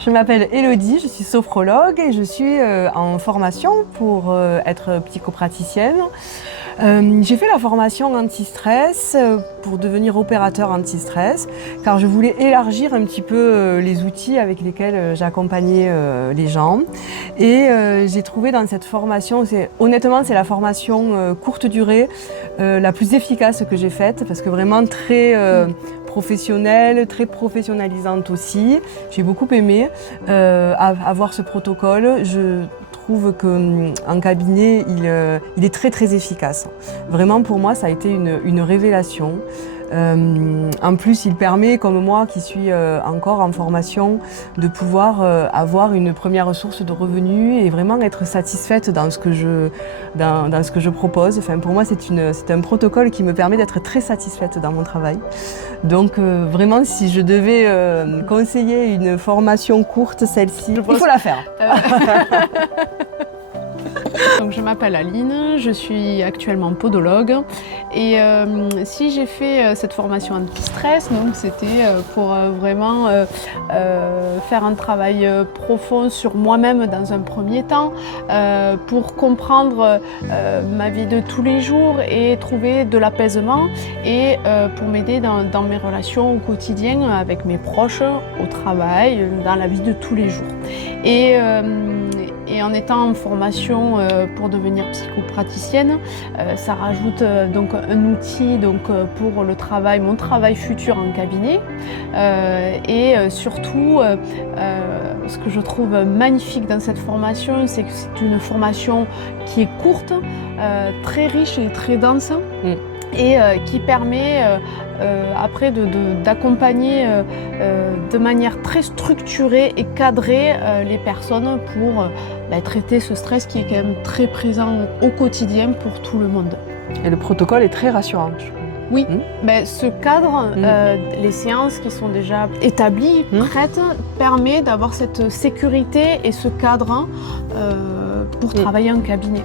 Je m'appelle Élodie, je suis sophrologue et je suis en formation pour être psychopraticienne. J'ai fait la formation anti-stress pour devenir opérateur anti-stress car je voulais élargir un petit peu les outils avec lesquels j'accompagnais les gens. Et j'ai trouvé dans cette formation, honnêtement c'est la formation courte durée la plus efficace que j'ai faite parce que vraiment très professionnelle, très professionnalisante aussi. J'ai beaucoup aimé avoir ce protocole. Je trouve qu'en cabinet, il est très très efficace. Vraiment pour moi, ça a été une révélation. En plus, il permet, comme moi qui suis encore en formation, de pouvoir avoir une première source de revenus et vraiment être satisfaite dans ce que je propose. Enfin, pour moi, c'est un protocole qui me permet d'être très satisfaite dans mon travail. Donc vraiment, si je devais conseiller une formation courte, celle-ci, il faut la faire. Donc, je m'appelle Aline, je suis actuellement podologue et si j'ai fait cette formation anti-stress, donc c'était pour vraiment faire un travail profond sur moi-même dans un premier temps, pour comprendre ma vie de tous les jours et trouver de l'apaisement et pour m'aider dans mes relations au quotidien avec mes proches, au travail, dans la vie de tous les jours. Et en étant en formation pour devenir psychopraticienne, ça rajoute donc un outil pour le travail, mon travail futur en cabinet. Et surtout, ce que je trouve magnifique dans cette formation, c'est que c'est une formation qui est courte, très riche et très dense. Et qui permet après d'accompagner de manière très structurée et cadrée les personnes pour traiter ce stress qui est quand même très présent au quotidien pour tout le monde. Et le protocole est très rassurant. Oui, ce cadre, les séances qui sont déjà établies, prêtes, permet d'avoir cette sécurité et ce cadre pour travailler en cabinet.